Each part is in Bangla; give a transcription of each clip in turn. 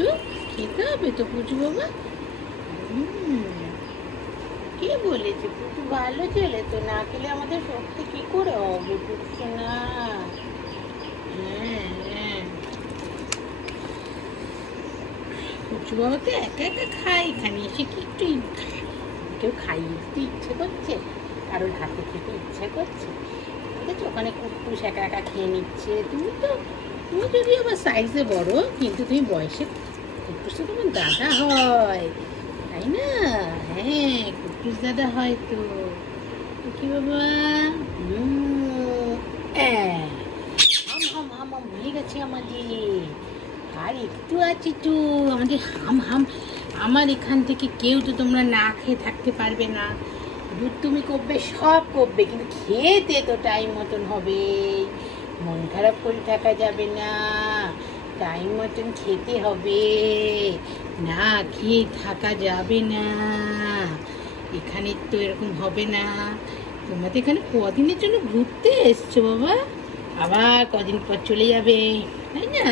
পুচু, খেতে হবে তো পুচু বাবা। কে বলেছে? পুচু ভালো ছেলে তো, না খেলে আমাদের শক্তি কি করে হবে পুচু না? পুচু বাবা তো একা একা খায়, এখানে এসে কি একটু কেউ খাইয়ে দিতে ইচ্ছে করছে? কারোর হাতে খেতে ইচ্ছে করছে? ঠিক আছে, ওখানে কুট্টুস একা একা খেয়ে নিচ্ছে। তুমি যদি আবার সাইজে বড়, কিন্তু তুমি বয়সে কুট্টুস তো তোমার দাদা হয়, তাই না? হ্যাঁ, কুট্টুস দাদা হয় তো। কি বাবা? হাম হাম হাম হাম হয়ে গেছে আমাদের। আর একটু আছে তো আমাদের হাম হাম। আমার এখান থেকে কেউ তো তোমরা না খেয়ে থাকতে পারবে না। দুধ তুমি করবে, সব করবে, কিন্তু খেতে তো টাইম মতন হবে। মন খারাপ করে থাকা যাবে না, টাইম মতন খেতে হবে, না খেয়ে থাকা যাবে না। এখানে তো এরকম হবে না। তোমরা তো এখানে কদিনের জন্য ঘুরতে এসছো বাবা, আবার কদিন পর চলে যাবে, তাই না?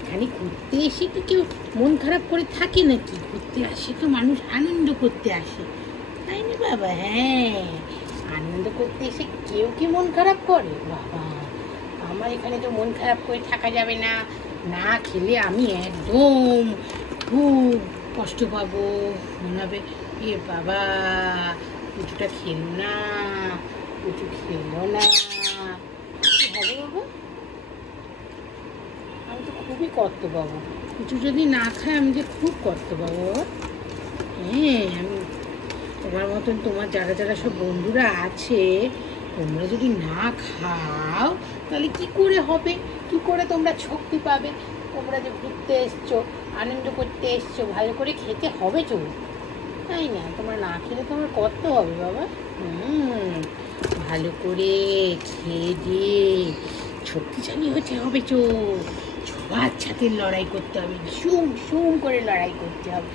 এখানে ঘুরতে এসে কি কেউ মন খারাপ করে থাকে নাকি? ঘুরতে আসে তো মানুষ আনন্দ করতে আসে, তাই না বাবা? হ্যাঁ, আনন্দ করতে এসে কেউ কি মন খারাপ করে বাবা? আমার এখানে তো মন খারাপ করে থাকা যাবে না। না খেলে আমি একদম খুব কষ্ট পাবো। মনে হবে এ বাবা, পুচুটা খেলো না, পুচু খেলো না, কি হবে বাবা? আমি তো খুবই কষ্ট পাবো। পুচু যদি না খায় আমি যে খুব কষ্ট পাবো। হ্যাঁ, আমি তোমার মতন, তোমার যারা যারা সব বন্ধুরা আছে, তোমরা যদি না খাও তাহলে কি করে হবে? কি করে তোমরা শক্তি পাবে? তোমরা যে ঘুরতে এসছো, আনন্দ করতে এসছো, ভালো করে খেতে হবে তো, তাই না? তোমরা না খেলে তোমার কত হবে বাবা? ভালো করে খেয়ে দিয়ে শক্তিশালী হতে হবে তো। সবার সাথে লড়াই করতে হবে, সুম সুম করে লড়াই করতে হবে।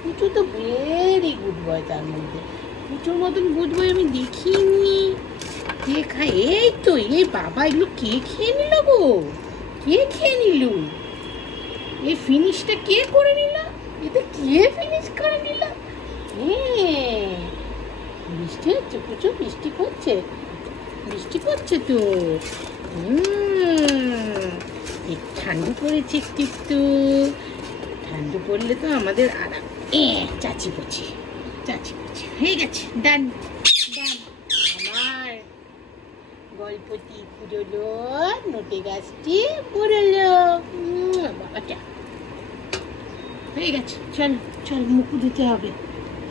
পুচু তো ভেরি গুড বয়, তার মধ্যে পুচুর মতন গুড বয় আমি দেখিনি। কে খায়? এই তো, এই বাবা, এগুলো কে খেয়ে নিল গো? কে খেয়ে নিল? এই ফিনিশটা কে করে নিল? এটা কে ফিনিশ করে নিল? বৃষ্টি হচ্ছে পুচু, বৃষ্টি পড়ছে, বৃষ্টি পড়ছে তো। ঠান্ডু পড়েছে একটু একটু। ঠান্ডু পড়লে তো আমাদের আরাম। চাচি পড়ছি, চাচি পড়ছি, হয়ে গেছে, ডান ডান। আমার গল্পটি পুরোলো, নোটে গাছটি পুরোলো। বাবাটা হয়ে গেছে। চল চল, মুখ ধুতে হবে।